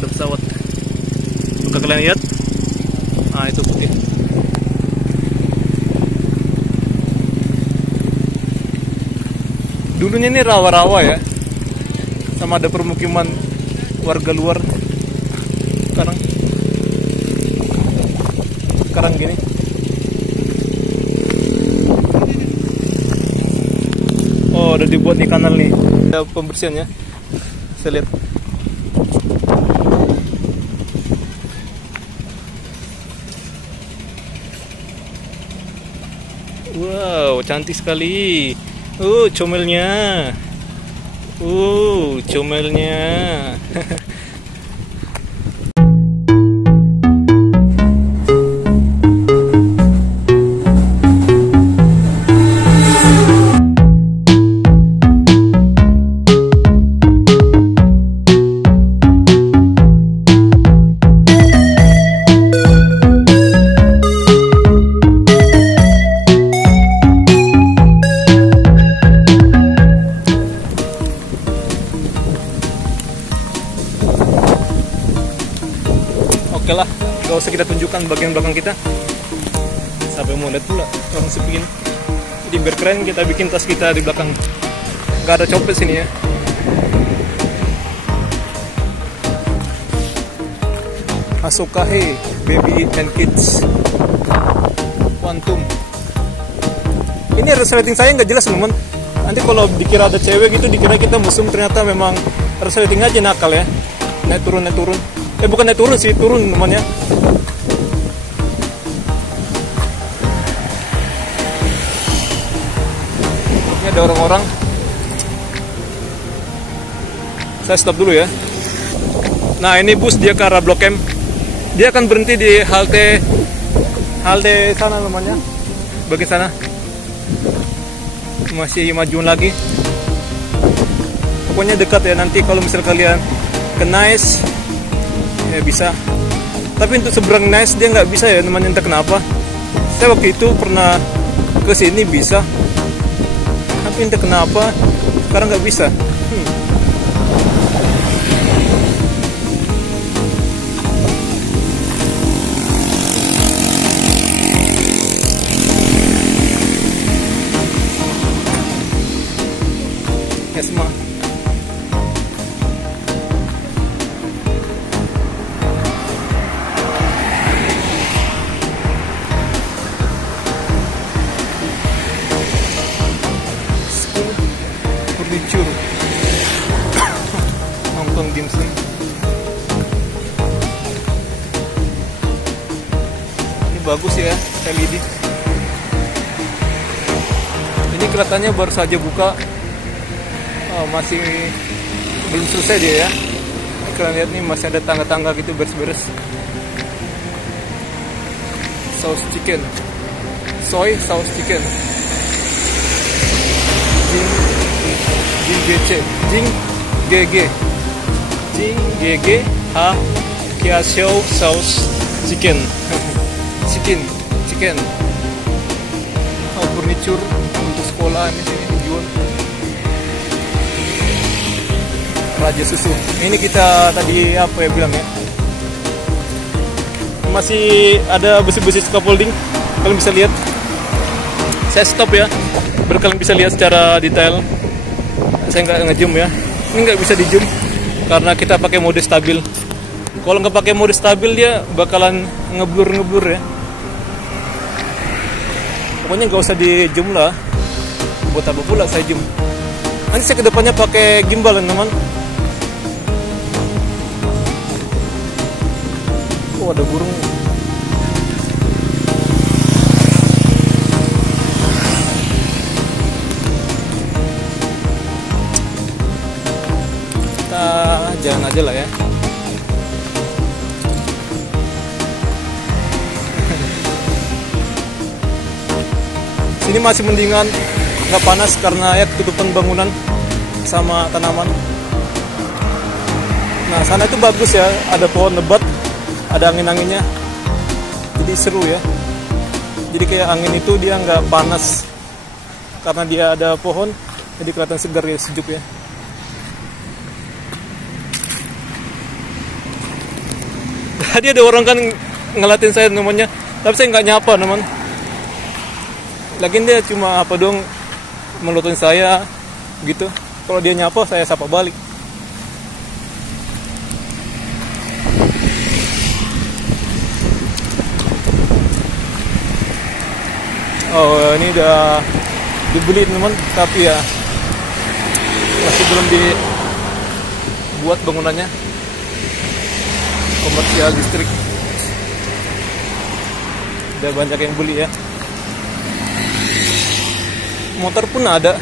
ada pesawat. Buka kalian lihat? Ah, itu putih. Dulunya ini rawa-rawa ya, sama ada permukiman warga luar. Sekarang gini. Oh, udah dibuat nih kanal nih. Ada pembersihannya. Saya lihat. Wow, cantik sekali. Comelnya. Comelnya. Oke lah, gak usah kita tunjukkan bagian belakang kita. Sampai mau lihat pula orang sepi ini. Jadi biar keren kita bikin tas kita di belakang. Gak ada copet sini ya. Asokahe Baby and Kids Quantum. Ini resleting saya nggak jelas teman. Nanti kalau dikira ada cewek gitu, dikira kita musuh, ternyata memang resleting aja nakal ya. Naik turun. Bukan naik turun sih, turun namanya. Ini ada orang-orang. Saya stop dulu ya. Nah, ini bus dia ke arah Blok M. Dia akan berhenti di halte sana namanya. Bagian sana. Masih majuan lagi. Pokoknya dekat ya, nanti kalau misal kalian ke Nice ya bisa, tapi untuk seberang Nice dia nggak bisa ya namanya, entah kenapa. Saya waktu itu pernah ke sini bisa, tapi entah kenapa sekarang nggak bisa. Esma. Furniture. Nongkrong dimsum. Ini bagus ya, LED. Ini kelihatannya baru saja buka. Masih belum selesai dia ya. Kalian lihat nih, masih ada tangga-tangga gitu beres-beres. Saus chicken, soy saus chicken. Jing GG ha Kiasho saus chicken. chicken. Furniture untuk sekolah ini sini dijual. Raja susu. Ini kita tadi apa ya bilang ya? Masih ada besi-besi scaffolding. Kalian bisa lihat. Saya stop ya. Biar kalian bisa lihat secara detail. Saya nggak nge-zoom ya. Ini nggak bisa di-zoom karena kita pakai mode stabil. Kalau nggak pakai mode stabil dia bakalan ngeblur ya. Pokoknya nggak usah di-zoom lah. Buat apa pula saya zoom. Nanti saya kedepannya pakai gimbal teman. Oh, ada burung. Kita jalan aja lah ya. Sini masih mendingan, nggak panas karena ya ketutupan bangunan sama tanaman. Nah, sana itu bagus ya, ada pohon lebat, ada angin-anginnya, jadi seru ya. Jadi kayak angin itu dia nggak panas karena dia ada pohon, jadi kelihatan segar ya, sejuk ya. Tadi ada orang kan ngelatin saya namanya, tapi saya nggak nyapa teman. Lagian dia cuma apa dong melutin saya gitu. Kalau dia nyapa saya sapa balik. Oh, ini udah dibeli teman, tapi ya masih belum dibuat bangunannya. Komersial listrik. Udah banyak yang beli ya. Motor pun ada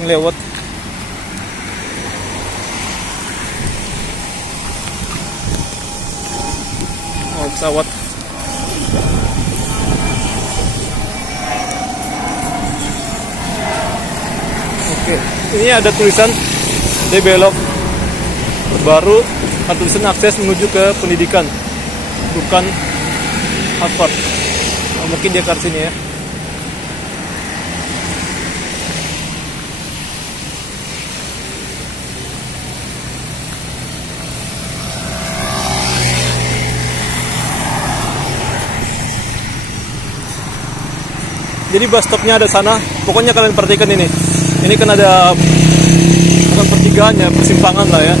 yang lewat. Oh, pesawat. Oke, ini ada tulisan dia belok baru, ada tulisan akses menuju ke pendidikan, bukan Harvard. Oh, mungkin dia ke sini ya. Jadi bus stopnya ada sana. Pokoknya kalian perhatikan ini. Ini kan ada bukan pertigaan ya, persimpangan lah ya.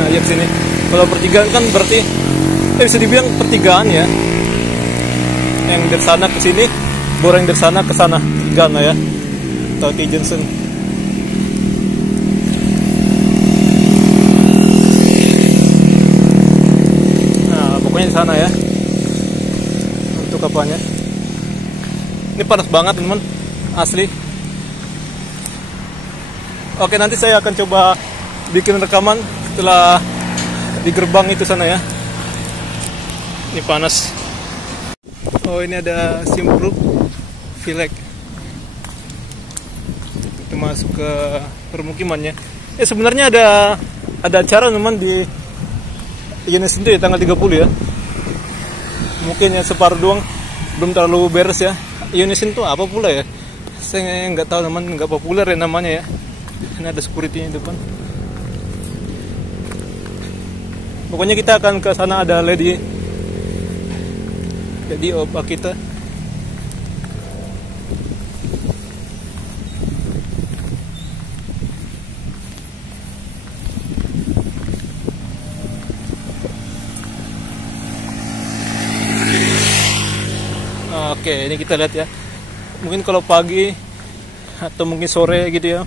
Nah, lihat sini. Kalau pertigaan kan berarti bisa dibilang pertigaan ya. Yang dari sana ke sini, boreng dari sana ke sana, pertigaan lah ya. Atau T Johnson. Nah, pokoknya di sana ya. Untuk apanya? Ini panas banget teman, asli. Oke, nanti saya akan coba bikin rekaman setelah di gerbang itu sana ya. Ini panas. Oh, ini ada Simpruk Village. Kita masuk ke permukimannya. Sebenarnya ada acara teman di Yenis itu ya, tanggal 30 ya. Mungkin ya separuh doang, belum terlalu beres ya. Unisin tuh apa pula ya? Saya nggak tahu teman, nggak populer ya namanya ya. Ini ada security-nya depan. Pokoknya kita akan ke sana, ada lady. Jadi opa kita. Oke, ini kita lihat ya. Mungkin kalau pagi atau mungkin sore gitu ya,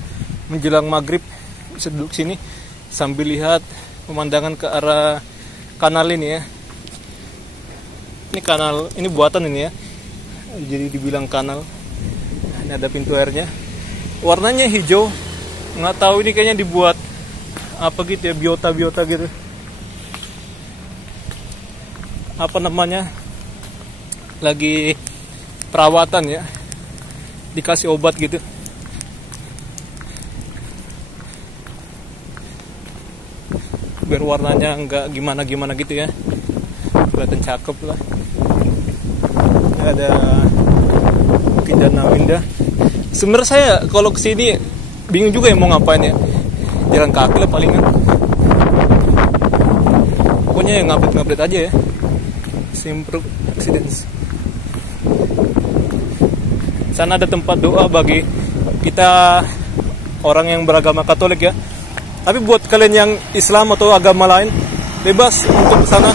menjelang maghrib, bisa duduk sini sambil lihat pemandangan ke arah kanal ini ya. Ini kanal, ini buatan ini ya. Jadi dibilang kanal. Ini ada pintu airnya. Warnanya hijau. Nggak tahu ini kayaknya dibuat apa gitu ya, biota gitu. Apa namanya? Lagi perawatan ya, dikasih obat gitu. Biar warnanya nggak gimana gitu ya, kelihatan cakep lah. Ini ada mungkin danau indah. Sebenarnya saya kalau kesini bingung juga ya mau ngapain ya, jalan kaki lah palingan. Pokoknya yang ngupdate aja ya. Simpruk Residence. Sana ada tempat doa bagi kita orang yang beragama Katolik ya. Tapi buat kalian yang Islam atau agama lain, bebas untuk ke sana.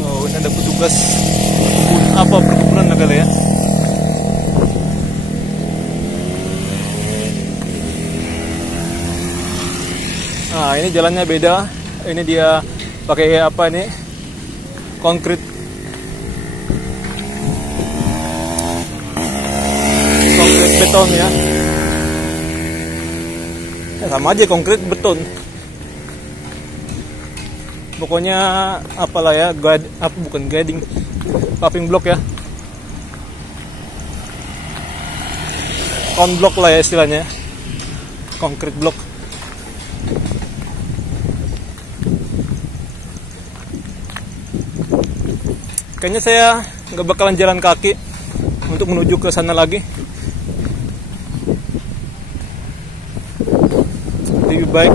Oh, ini ada petugas perkebunan negara ya. Nah, ini jalannya beda. Ini dia pakai apa ini? Konkrit beton ya. Sama aja konkrit beton. Pokoknya apalah ya, bukan guiding, paving block ya. Block lah ya istilahnya. Konkrit block. Kayaknya saya nggak bakalan jalan kaki untuk menuju ke sana lagi. lebih baik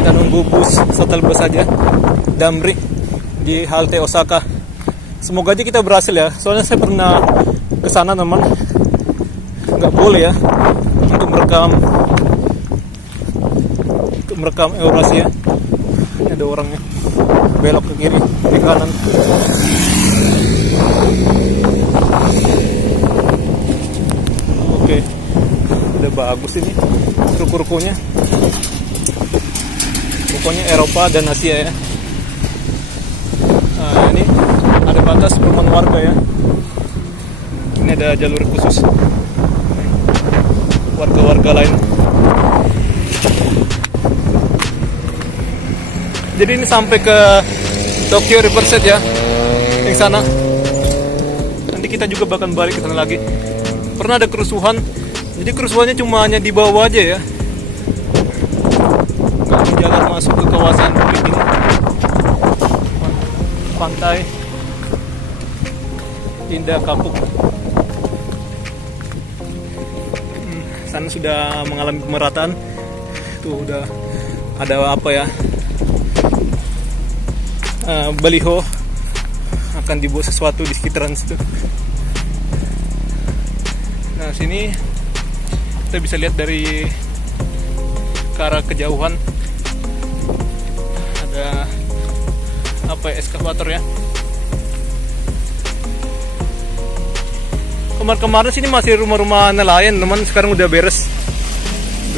kita nunggu bus, shuttle bus aja Damri di halte Osaka. Semoga aja kita berhasil ya, soalnya saya pernah kesana teman, nggak boleh ya untuk merekam Eurasia. Ini ada orangnya, belok ke kiri, ke kanan. Oke, udah bagus ini ruko-rukonya. Pokoknya Eropa dan Asia ya. Nah, ini ada batas perumahan warga ya. Ini ada jalur khusus warga-warga lain. Jadi ini sampai ke Tokyo Riverside ya, yang sana. Nanti kita juga bakal balik ke sana lagi. Pernah ada kerusuhan, jadi kerusuhannya cuma hanya di bawah aja ya, nggak di jalan masuk ke kawasan ini. Pantai Indah Kapuk. Sana sudah mengalami pemerataan. Tuh udah ada apa ya? Baliho akan dibuat sesuatu di sekitaran situ. Nah, sini kita bisa lihat dari ke arah kejauhan ada apa ya, eskavator ya. Kemarin sini masih rumah-rumah nelayan teman, sekarang udah beres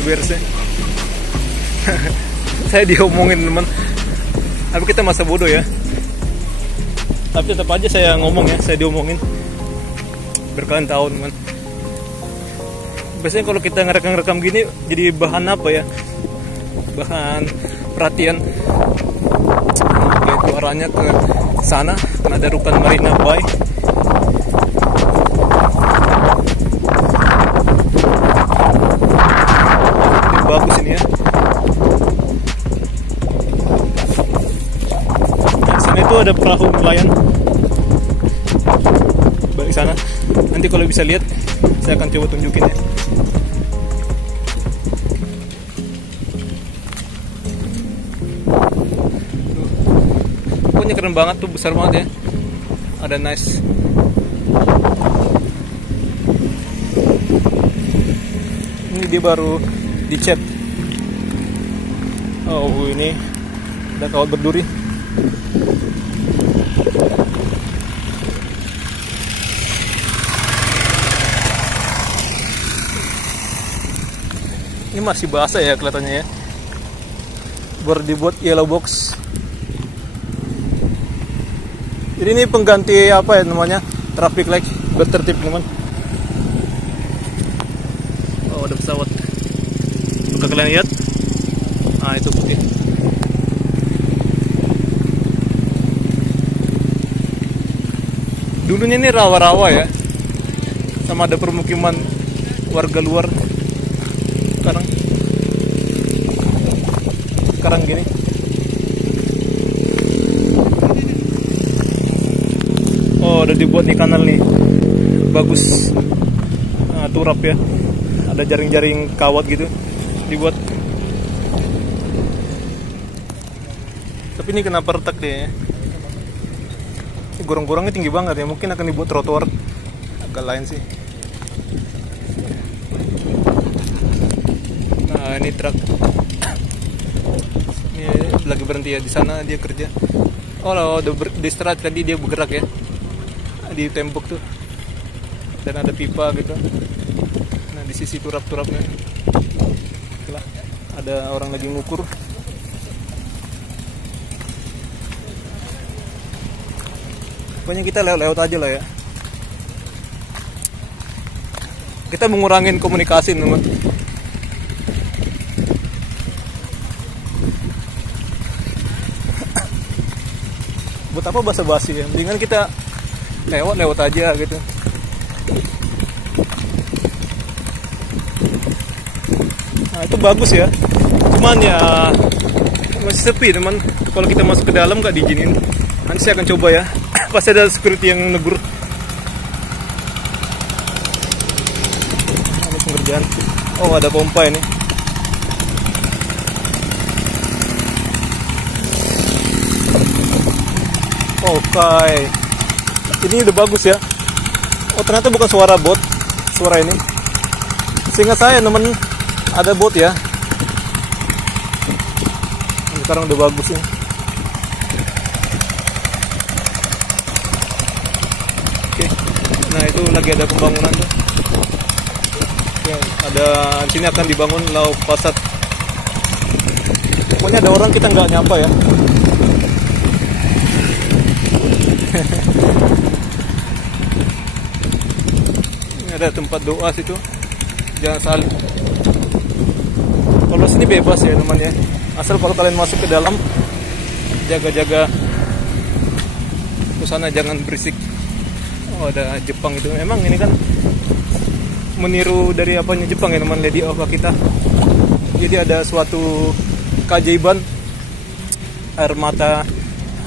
ya. Saya diomongin teman, tapi kita masa bodoh ya. Tapi tetap aja saya ngomong ya, saya diomongin berkalian tahun teman. Biasanya kalau kita ngerekam gini jadi bahan apa ya, bahan perhatian. Oke, itu arahnya ke sana, karena ada Rukan Marina Bay. Ini bagus ini ya. Di sana itu ada perahu nelayan. Balik sana. Nanti kalau bisa lihat, saya akan coba tunjukin ya. Pokoknya keren banget tuh, besar banget ya. Ada nice. Ini dia baru dicat. Oh, ini ada kawat berduri. Ini masih basah ya kelihatannya ya. Baru dibuat yellow box. Jadi ini pengganti apa ya namanya? Traffic light, bertertib teman. Oh, ada pesawat. Buka kalian lihat? Ah, itu putih. Dulunya ini rawa-rawa ya. Sama ada permukiman warga luar. Sekarang gini. Oh, udah dibuat nih kanal nih, bagus. Turap ya, ada jaring-jaring kawat gitu dibuat. Tapi ini kenapa retak deh? Gorong-gorongnya tinggi banget ya, mungkin akan dibuat trotoar agak lain sih. Nah, ini truk. Ini lagi berhenti ya, di sana dia kerja. Oh, udah diistirahat, tadi dia bergerak ya di tembok tuh. Dan ada pipa gitu. Nah, di sisi turap-turapnya ada orang lagi ngukur. Pokoknya kita lewat aja lah ya. Kita mengurangin komunikasi teman. Buat apa basa-basi ya, mendingan kita lewat aja gitu. Nah, itu bagus ya, cuman ya masih sepi teman. Kalau kita masuk ke dalam nggak diizinin. Nanti saya akan coba ya. Pasti ada security yang negur. Ada pengerjaan. Oh, ada pompa ini. Oke. Ini udah bagus ya. Oh, ternyata bukan suara bot. Suara ini. Seingat saya teman ada bot ya. Sekarang udah bagus ya. Oke. Nah, itu lagi ada pembangunan tuh. Oke, ada di sini akan dibangun Laut Pasat. Pokoknya ada orang, kita nggak nyapa ya. Ini ada tempat doa situ. Jangan salib. Kalau sini bebas ya teman ya. Asal kalau kalian masuk ke dalam, jaga-jaga ke sana, jangan berisik. Oh, ada Jepang itu. Memang ini kan meniru dari apanya Jepang ya teman, Lady of Akita. Jadi ada suatu keajaiban air mata.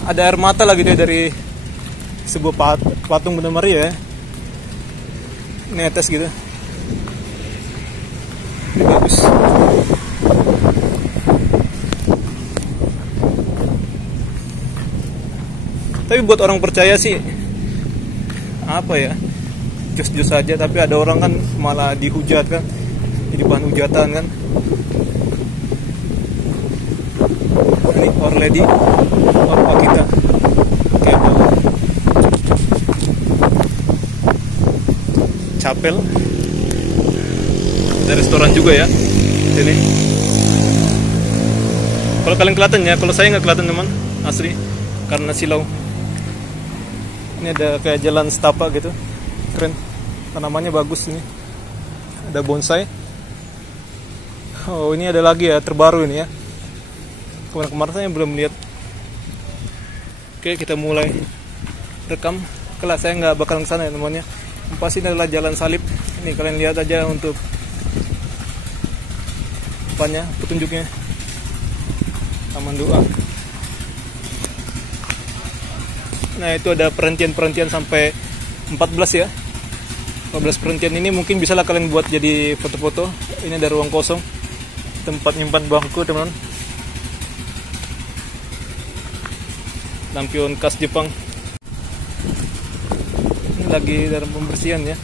Ada air mata lah gitu ya dari sebuah patung Bunda Maria ya. Netes gitu. Ini bagus. Tapi buat orang percaya sih apa ya, jus-jus saja. Tapi ada orang kan malah dihujat kan, jadi bahan hujatan kan. Ini Our Lady of Akita. Oke, chapel. Ada restoran juga ya ini. Kalau kalian kelihatan ya, kalau saya nggak kelihatan teman, asli karena silau. Ini ada kayak jalan setapak gitu, keren. Tanamannya bagus ini. Ada bonsai. Oh, ini ada lagi ya, terbaru ini ya. Kemarin saya belum lihat. Oke, kita mulai rekam. Kelak saya nggak bakal ke sana ya temannya. Pasti adalah jalan salib. Ini kalian lihat aja untuk apanya, petunjuknya. Taman doa. Nah, itu ada perhentian-perhentian sampai 14 ya. 14 perhentian ini mungkin bisa lah kalian buat jadi foto-foto. Ini ada ruang kosong, tempat nyimpan bangku teman-teman. Lampion khas Jepang. Ini lagi dalam pembersihan ya.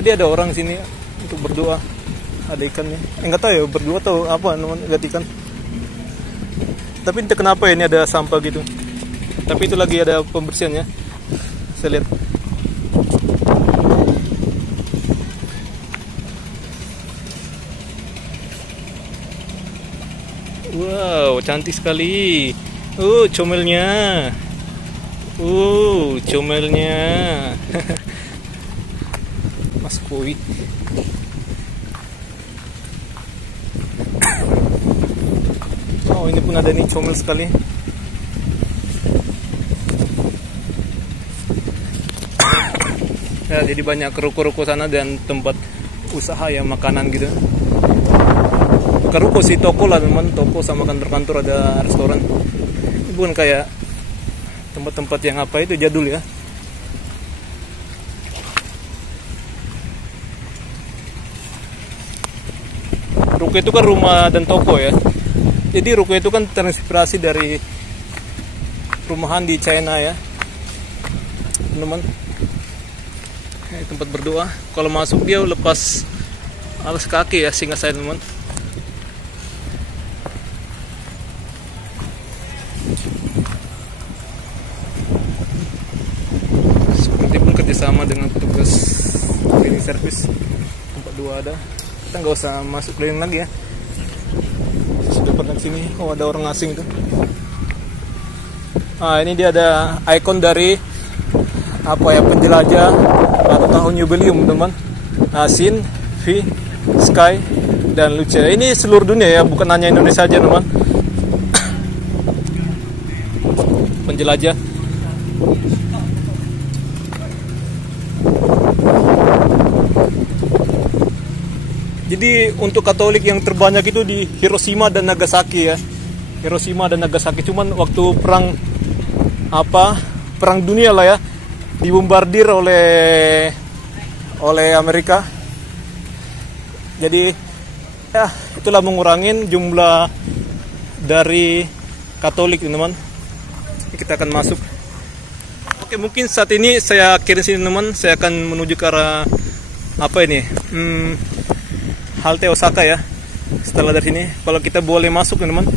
Tadi ada orang sini untuk berdoa. Ada ikannya. Enggak tahu ya berdoa atau apa teman, lihat ikan. Tapi entah kenapa ini ada sampah gitu. Tapi itu lagi ada pembersihan ya. Saya lihat. Wow, cantik sekali. Comelnya. Comelnya. Mas Koi. Oh, ini pun ada nih, comel sekali. Ya, jadi banyak ruko-ruko sana dan tempat usaha ya, makanan gitu. Bukan ruko sih, toko lah teman, toko sama kantor-kantor, ada restoran. Ini bukan kayak tempat-tempat yang apa itu, jadul ya. Ruko itu kan rumah dan toko ya. Jadi ruko itu kan terinspirasi dari rumahan di China ya, teman-teman. Ini tempat berdoa. Kalau masuk dia lepas alas kaki ya, seingat saya teman. Seperti pun kerjasama dengan petugas cleaning service. Tempat doa ada. Kita nggak usah masuk keliling lagi ya. Sudah pernah sini. Oh, ada orang asing itu. Ini dia ada ikon dari apa ya, penjelajah atau tahun jubileum teman. Sin, V, Sky, dan Lucia. Ini seluruh dunia ya, bukan hanya Indonesia aja teman. Penjelajah. Jadi untuk Katolik yang terbanyak itu di Hiroshima dan Nagasaki ya. Hiroshima dan Nagasaki, cuman waktu perang dunia lah ya, dibombardir oleh Amerika. Jadi ya itulah mengurangin jumlah dari Katolik teman-teman. Kita akan masuk. Oke, mungkin saat ini saya kirim sini teman, saya akan menuju ke arah apa ini? Halte Osaka ya. Setelah dari sini, kalau kita boleh masuk teman-teman.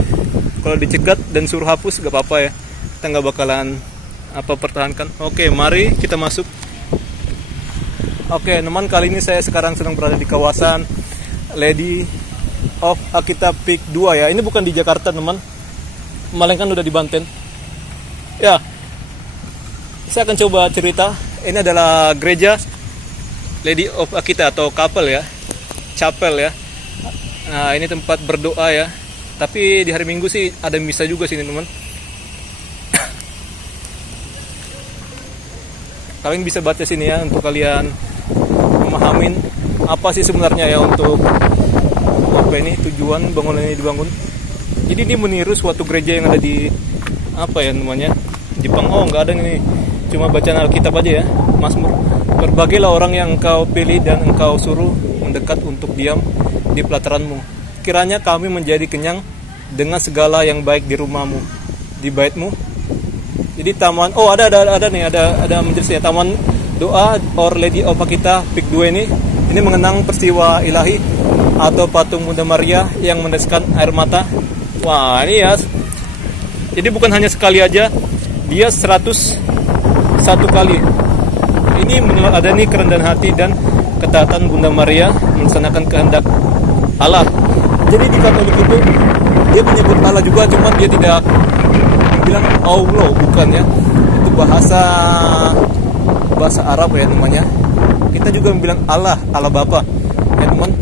Kalau dicegat dan suruh hapus gak apa-apa ya. Kita nggak bakalan pertahankan. Oke, mari kita masuk. Oke, teman, kali ini saya sekarang sedang berada di kawasan Lady of Akita Peak 2 ya. Ini bukan di Jakarta teman, melainkan udah di Banten. Ya, saya akan coba cerita. Ini adalah gereja Lady of Akita atau chapel ya. Nah, ini tempat berdoa ya. Tapi di hari Minggu sih ada misa juga sini teman. Kalian bisa baca sini ya untuk kalian memahamin apa sih sebenarnya ya untuk apa ini tujuan bangunan ini dibangun. Jadi ini meniru suatu gereja yang ada di apa ya namanya, Jepang. Oh, nggak ada ini, cuma bacaan Alkitab aja ya. Mazmur, berbagailah orang yang engkau pilih dan engkau suruh mendekat untuk diam di pelataranmu. Kiranya kami menjadi kenyang dengan segala yang baik di rumahmu, di baitmu. Jadi taman, oh ada nih, ada menjelasnya, taman doa Our Lady of Akita Peak 2 ini mengenang peristiwa ilahi atau patung Bunda Maria yang meneteskan air mata. Wah, ini ya. Jadi bukan hanya sekali aja, dia 101 kali. Ini meneladani kerendahan hati dan ketaatan Bunda Maria melaksanakan kehendak Allah. Jadi di Katolik itu dia menyebut Allah juga, cuma dia tidak bilang Allah, bukan ya. Itu bahasa Arab ya namanya. Kita juga bilang Allah Bapa ya teman.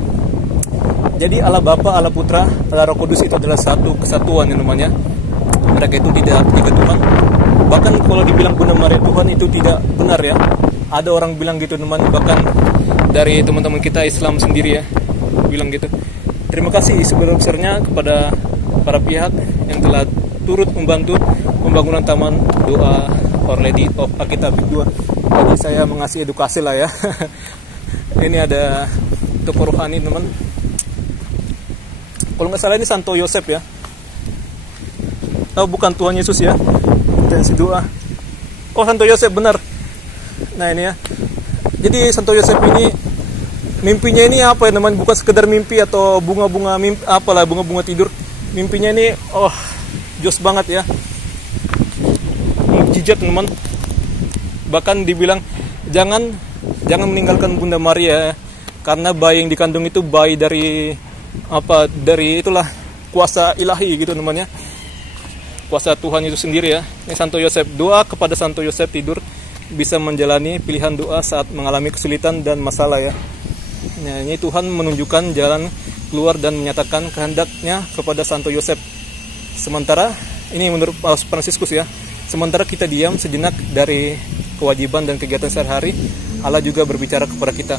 Jadi Allah Bapa, Allah Putra, Allah Roh Kudus itu adalah satu kesatuan yang namanya. Mereka itu tidak tiga Tuhan. Bahkan kalau dibilang Bunda Maria Tuhan itu tidak benar ya. Ada orang bilang gitu teman, bahkan dari teman-teman kita Islam sendiri ya bilang gitu. Terima kasih sebesar-besarnya kepada para pihak yang telah turut membantu pembangunan taman doa Our Lady of Akita Peak 2. Jadi saya mengasih edukasi lah ya. Ini ada tokoh rohani teman. Kalau nggak salah ini Santo Yosef ya. Oh, bukan Tuhan Yesus ya. Intensi doa. Oh, Santo Yosef benar. Nah ini ya. Jadi Santo Yosef ini mimpinya ini apa ya teman? Bukan sekedar mimpi atau bunga-bunga mimpi, apalah bunga-bunga tidur. Mimpinya ini jos banget ya. Mukjizat teman. Bahkan dibilang jangan meninggalkan Bunda Maria ya, karena bayi yang dikandung itu bayi dari itulah kuasa ilahi gitu namanya. Kuasa Tuhan itu sendiri ya. Ini Santo Yosef, doa kepada Santo Yosef tidur bisa menjalani pilihan doa saat mengalami kesulitan dan masalah ya. Nah, ini Tuhan menunjukkan jalan keluar dan menyatakan kehendaknya kepada Santo Yosef. Sementara ini menurut Paus Fransiskus ya. Sementara kita diam sejenak dari kewajiban dan kegiatan sehari-hari, Allah juga berbicara kepada kita.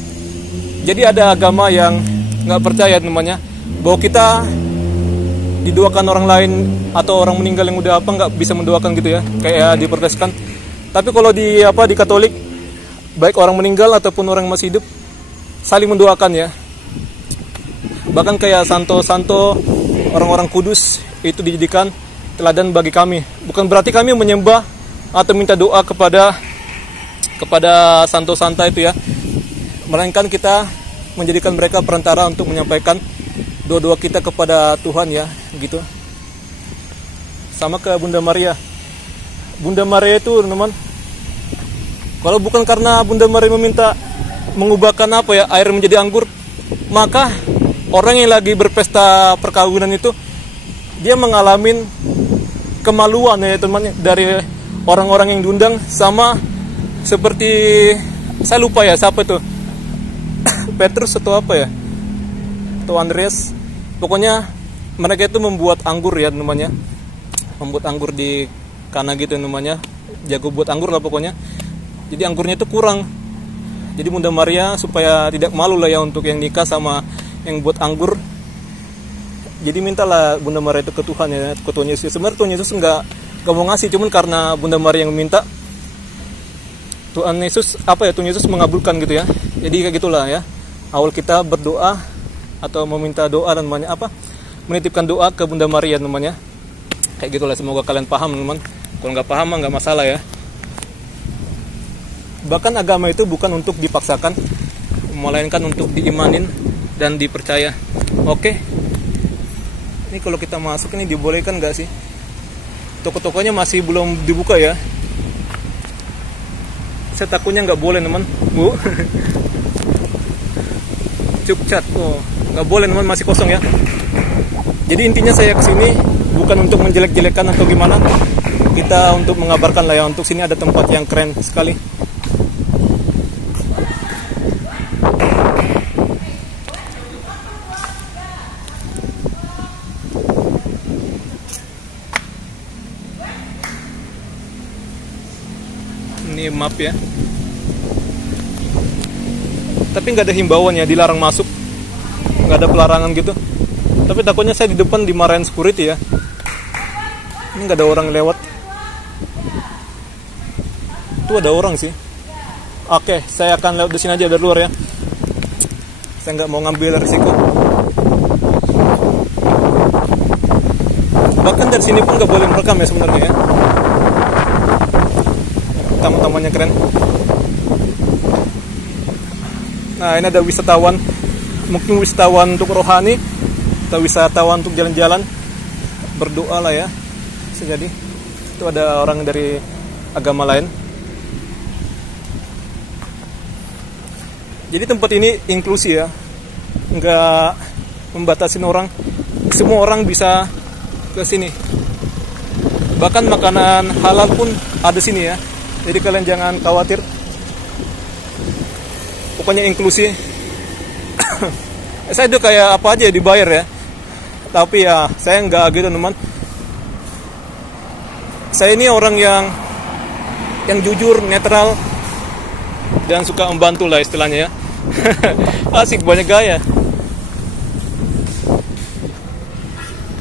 Jadi ada agama yang nggak percaya namanya bahwa kita didoakan orang lain atau orang meninggal yang udah nggak bisa mendoakan gitu ya, kayak di Protestan. Tapi kalau di Katolik, baik orang meninggal ataupun orang masih hidup saling mendoakan ya. Bahkan kayak santo-santo, orang-orang kudus itu dijadikan teladan bagi kami. Bukan berarti kami menyembah atau minta doa kepada santo-santa itu ya, melainkan kita menjadikan mereka perantara untuk menyampaikan doa-doa kita kepada Tuhan ya, gitu. Sama ke Bunda Maria. Bunda Maria itu teman, kalau bukan karena Bunda Maria meminta mengubahkan air menjadi anggur, maka orang yang lagi berpesta perkawinan itu dia mengalami kemaluan ya teman, dari orang-orang yang diundang. Sama seperti saya lupa ya siapa itu, Petrus atau apa ya, atau Andreas, pokoknya mereka itu membuat anggur ya namanya, membuat anggur di Kana gitu namanya, jago buat anggur lah pokoknya. Jadi anggurnya itu kurang, jadi Bunda Maria supaya tidak malu lah ya untuk yang nikah sama yang buat anggur, jadi mintalah Bunda Maria itu ke Tuhan ya, ke Tuhan Yesus. Sebenarnya Tuhan Yesus nggak mau ngasih, cuman karena Bunda Maria yang minta, Tuhan Yesus Tuhan Yesus mengabulkan gitu ya. Jadi kayak gitulah ya, awal kita berdoa atau meminta doa namanya apa, menitipkan doa ke Bunda Maria namanya, kayak gitulah. Semoga kalian paham teman. Kalau nggak paham mah nggak masalah ya. Bahkan agama itu bukan untuk dipaksakan, melainkan untuk diimanin dan dipercaya. Oke, ini kalau kita masuk ini dibolehkan nggak sih? Toko-tokonya masih belum dibuka ya. Saya takutnya nggak boleh teman, Bu. Cukcat, oh nggak boleh teman, masih kosong ya. Jadi intinya saya kesini bukan untuk menjelek-jelekan atau gimana. Kita untuk mengabarkan lah ya, untuk sini ada tempat yang keren sekali. Ini map ya. Tapi nggak ada himbauan ya, dilarang masuk, nggak ada pelarangan gitu. Tapi takutnya saya di depan dimarahin security ya. Ini nggak ada orang lewat. Itu ada orang sih. Oke, saya akan lewat di sini aja dari luar ya. Saya nggak mau ngambil risiko. Bahkan dari sini pun nggak boleh merekam ya sebenarnya ya. Taman-tamannya keren. Nah, ini ada wisatawan. Mungkin wisatawan untuk rohani atau wisatawan untuk jalan-jalan, berdoa lah ya. Bisa jadi itu ada orang dari agama lain. Jadi tempat ini inklusi ya, nggak membatasin orang. Semua orang bisa ke sini. Bahkan makanan halal pun ada sini ya. Jadi kalian jangan khawatir. Pokoknya inklusi. Saya itu kayak apa aja dibayar ya. Tapi ya saya nggak gitu teman. Saya ini orang yang jujur, netral, dan suka membantu lah istilahnya ya. Asik, banyak gaya.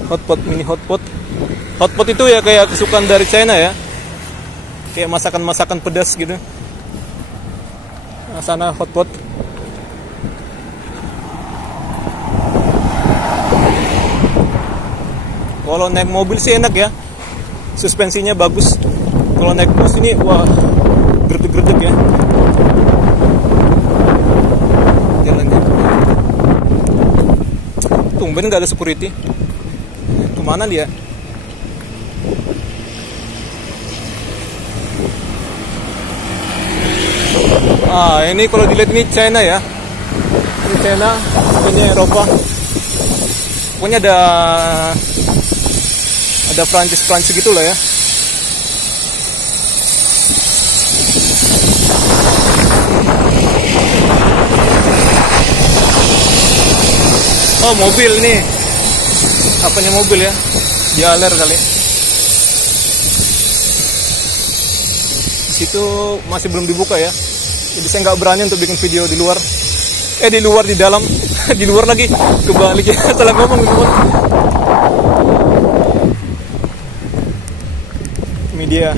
Hotpot, mini hotpot. Hotpot itu ya kayak kesukaan dari China ya. Kayak masakan-masakan pedas gitu. Nah, sana hotpot. Kalau naik mobil sih enak ya, suspensinya bagus. Kalau naik bus ini wah, gerdek-gerdek ya jalannya. Tumben nggak ada security. Kemana dia? Ah, ini kalau dilihat ini China ya. Ini China, ini Eropa. Pokoknya ada Prancis gitu lah ya. Oh, mobil nih. Apanya mobil ya? Dialer kali. Di situ masih belum dibuka ya. Jadi saya nggak berani untuk bikin video di luar. Di dalam. Di luar lagi. Kebalik ya. Salah ngomong teman. Media.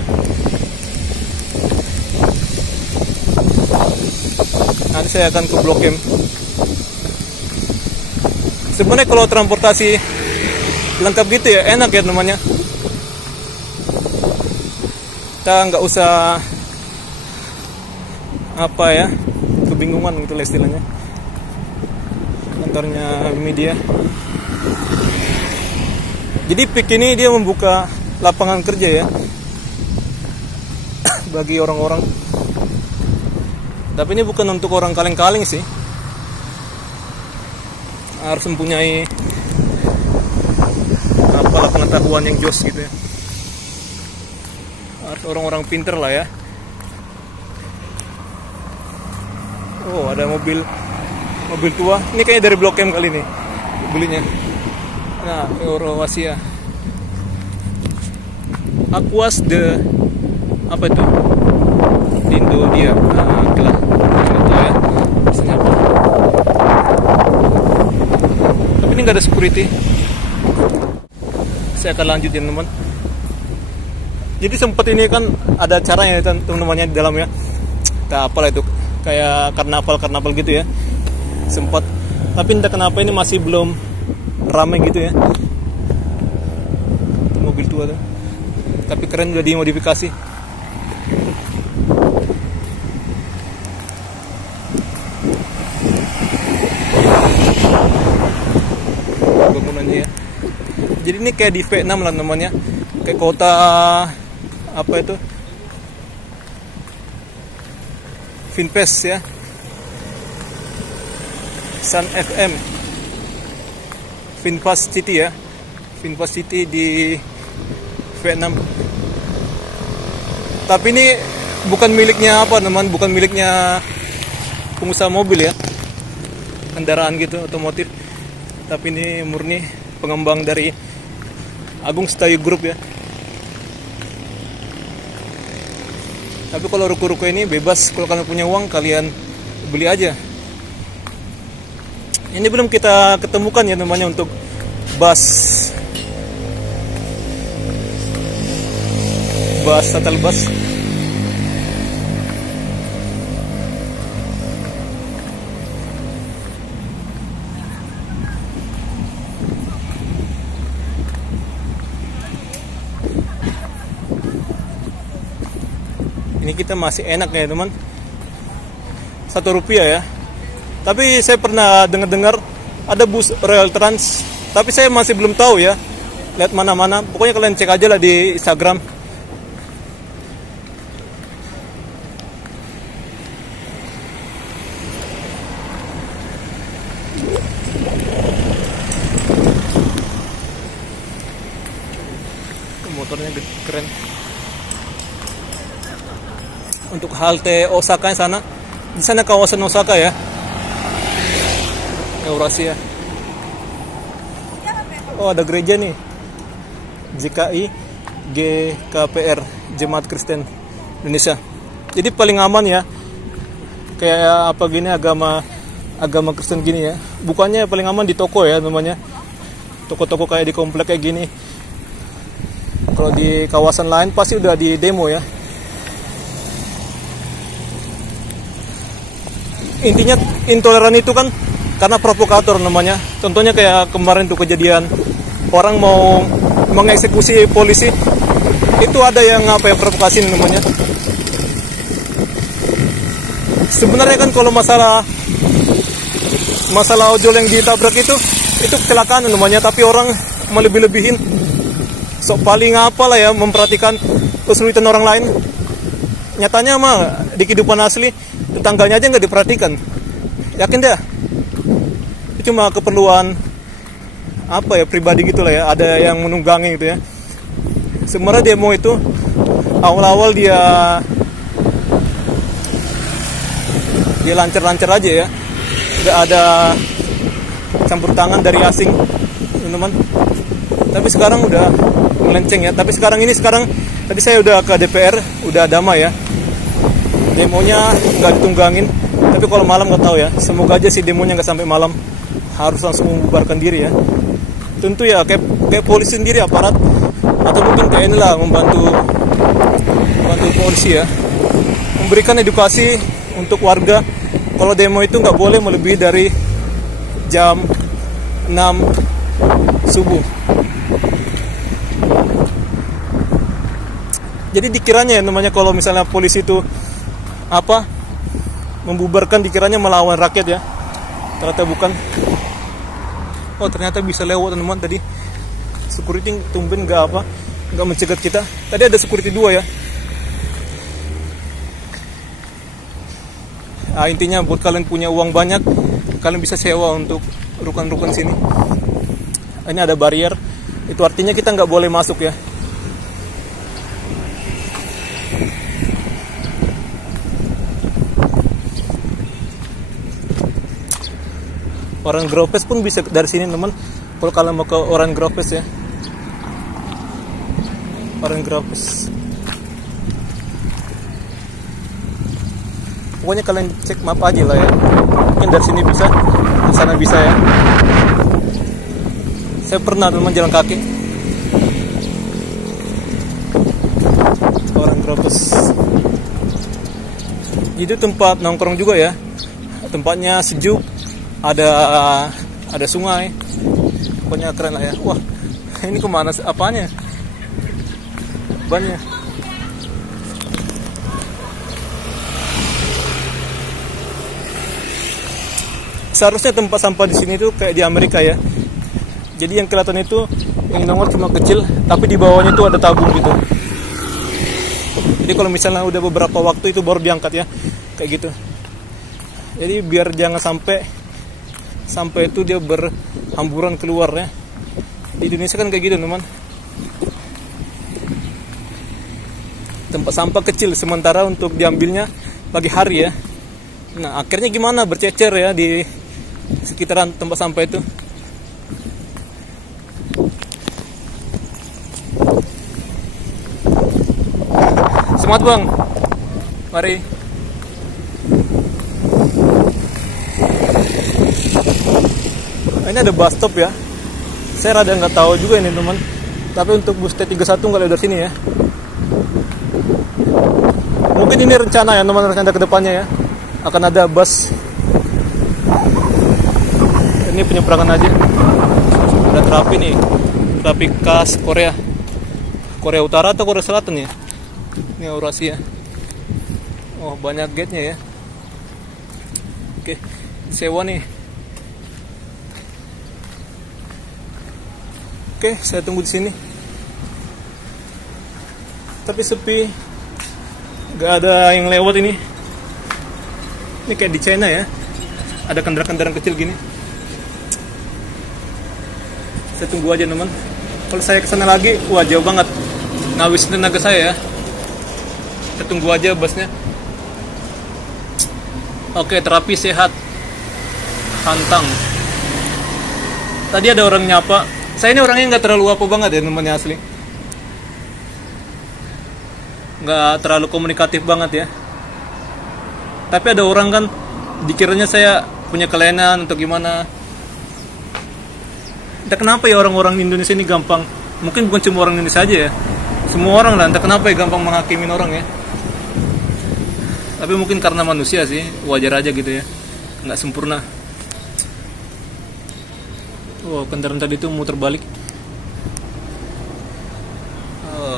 Nanti saya akan ke Blok M. Sebenarnya kalau transportasi lengkap gitu ya, enak ya namanya. Kita nggak usah apa ya, kebingungan gitu lah istilahnya. Kantornya media. Jadi PIK ini dia membuka lapangan kerja ya bagi orang-orang. Tapi ini bukan untuk orang kaleng-kaleng sih. Harus mempunyai apalah pengetahuan yang jos gitu ya. Harus orang-orang pinter lah ya. Oh, ada mobil tua. Ini kayaknya dari Blok M kali nih belinya. Nah, Euroasia. Aquas de apa itu? Indo dia. Nah, itulah. Enggak tahu ya. Biasanya apa? Tapi ini nggak ada security. Saya akan lanjutin teman. Jadi sempat ini kan ada caranya teman-temannya di dalam ya. Kita apalah itu, kayak karnaval gitu ya. Sempat Tapi entah kenapa ini masih belum ramai gitu ya. Itu mobil tua tuh. Tapi keren, udah dimodifikasi. Bangunannya ya. Jadi ini kayak di Vietnam lah namanya. Kayak kota apa itu? Vinpes ya. Sun FM. Vinfast City ya. Vinfast City di Vietnam. Tapi ini bukan miliknya apa teman, bukan miliknya pengusaha mobil ya. Kendaraan gitu, otomotif. Tapi ini murni pengembang dari Agung Setayu Group ya. Tapi kalau ruko-ruko ini bebas, kalau kalian punya uang kalian beli aja. Ini belum kita ketemukan ya namanya untuk bus shuttle bus. Ini kita masih enak ya teman, Rp1 ya. Tapi saya pernah dengar ada bus Royal Trans, tapi saya masih belum tahu ya, lihat mana-mana. Pokoknya kalian cek aja lah di Instagram. Motornya keren. Untuk halte Osaka yang sana, di sana kawasan Osaka ya, Eurasia. Oh, ada gereja nih, JKI GKPR, Jemaat Kristen Indonesia. Jadi paling aman ya, kayak apa gini, agama Kristen gini ya. Bukannya paling aman di toko ya namanya, toko-toko kayak di komplek kayak gini. Kalau di kawasan lain pasti udah di demo ya. Intinya intoleran itu kan karena provokator namanya. Contohnya kayak kemarin tuh kejadian orang mau mengeksekusi polisi, itu ada yang provokasi namanya. Sebenarnya kan kalau masalah ojol yang ditabrak itu kecelakaan namanya, tapi orang melebih-lebihin. So paling apalah ya memperhatikan kesulitan orang lain. Nyatanya mah di kehidupan asli tetangganya aja nggak diperhatikan. Yakin deh. Cuma keperluan apa ya, pribadi gitulah ya, ada yang menunggangi gitu ya. Sebenarnya demo itu awal-awal dia lancar-lancar aja ya, nggak ada campur tangan dari asing teman-teman. Tapi sekarang udah melenceng ya. Tapi sekarang tadi saya udah ke DPR, udah damai ya, demonya nggak ditunggangin. Tapi kalau malam nggak tahu ya, semoga aja sih demonya nggak sampai malam, harus langsung membubarkan diri ya. Tentu ya kayak polisi sendiri, aparat, atau mungkin TNI lah membantu polisi ya, memberikan edukasi untuk warga kalau demo itu nggak boleh melebihi dari jam 6 subuh. Jadi dikiranya ya namanya kalau misalnya polisi itu membubarkan, dikiranya melawan rakyat ya. Ternyata bukan. Oh, ternyata bisa lewat teman-teman tadi. Security tumben nggak mencegat kita. Tadi ada security 2 ya. Intinya buat kalian punya uang banyak, kalian bisa sewa untuk rukan-rukan sini. Ini ada barrier, itu artinya kita nggak boleh masuk ya. Orang Gropes pun bisa dari sini teman. Kalau kalian mau ke Orang Gropes ya, Orang Gropes. Pokoknya kalian cek map aja lah ya. Mungkin dari sini bisa, di sana bisa ya. Saya pernah teman jalan kaki. Orang Gropes. Itu tempat nongkrong juga ya. Tempatnya sejuk, ada sungai, pokoknya keren lah ya. Wah, ini kemana apanya bannya. Seharusnya tempat sampah di sini tuh kayak di Amerika ya. Jadi yang kelihatan itu yang nomor cuma kecil, tapi di bawahnya tuh ada tabung gitu. Jadi kalau misalnya udah beberapa waktu itu baru diangkat ya, kayak gitu. Jadi biar jangan sampai itu dia berhamburan keluar ya. Di Indonesia kan kayak gitu teman. Tempat sampah kecil, sementara untuk diambilnya pagi hari ya. Nah akhirnya gimana, bercecer ya di sekitaran tempat sampah itu. Semangat bang, mari. Ini ada bus stop ya. Saya rada nggak tahu juga ini teman. Tapi untuk bus T31 nggak lewat dari sini ya. Mungkin ini rencana ya teman, rencana ke depannya ya. Akan ada bus. Ini penyeberangan aja. Udah terapi nih. Terapi khas Korea. Korea Utara atau Korea Selatan ya? Ini Eurasia. Oh, banyak gate-nya ya. Oke, sewa nih. Oke, saya tunggu di sini. Tapi sepi. Gak ada yang lewat ini. Ini kayak di China ya. Ada kendaraan-kendaraan kecil gini. Saya tunggu aja teman. Kalau saya kesana lagi, wah jauh banget. Ngabisin tenaga saya ya. Kita tunggu aja busnya. Oke, terapi sehat Hantang. Tadi ada orang nyapa. Saya ini orangnya nggak terlalu apa banget ya temannya asli. Nggak terlalu komunikatif banget ya. Tapi ada orang kan dikiranya saya punya kelainan atau gimana. Entah kenapa ya orang-orang Indonesia ini gampang. Mungkin bukan cuma orang Indonesia aja ya. Semua orang lah, entah kenapa ya gampang menghakimin orang ya. Tapi mungkin karena manusia sih, wajar aja gitu ya. Nggak sempurna. Wow, kendaraan tadi itu muter balik.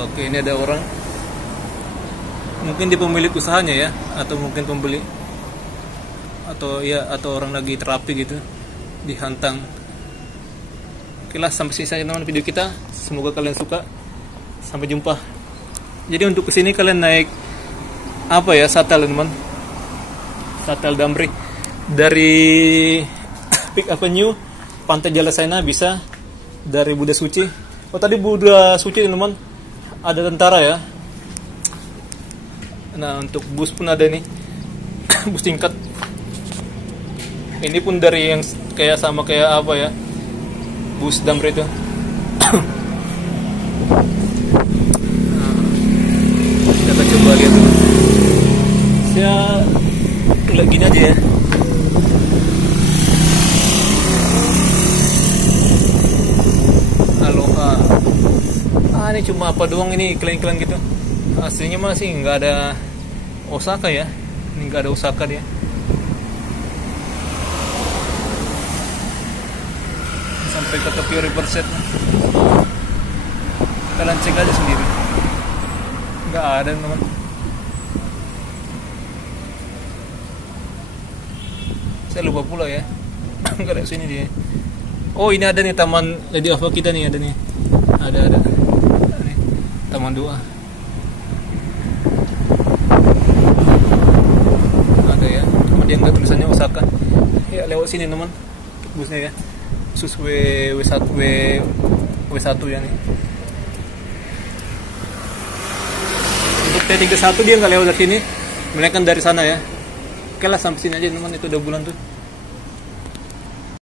Oke, ini ada orang. Mungkin dia pemilik usahanya ya, atau mungkin pembeli. Atau orang lagi terapi gitu dihantang. Oke lah, sampai sini saja teman video kita. Semoga kalian suka. Sampai jumpa. Jadi untuk kesini kalian naik apa ya, shuttle teman, shuttle Damri dari Peak Avenue Pantai Jalasena bisa dari Buddha Suci. Oh tadi Buddha Suci teman, ada tentara ya. Nah untuk bus pun ada nih. Bus tingkat. Ini pun dari yang kayak sama kayak apa ya, bus Damri itu. Kita coba lihat dulu. Saya lihat gini aja ya. Aloha. Ini cuma apa doang ini, iklan-iklan gitu. Aslinya masih nggak ada Osaka ya. Ini nggak ada Osaka dia. Sampai ke Tokyo Riverset. Kalian cek aja sendiri. Nggak ada teman. Saya lupa pula ya. Nggak ada sini dia. Oh ini ada nih taman Lady Ava kita nih, ada nih. Ada. Nih, taman 2. Ada ya. Cuma dia nggak tulisannya Osaka. Ya lewat sini teman. Busnya ya. Khusus W1 ya nih. Untuk T31 dia nggak lewat dari sini, melainkan dari sana ya. Oke lah, sampai sini aja teman, itu udah bulan tuh.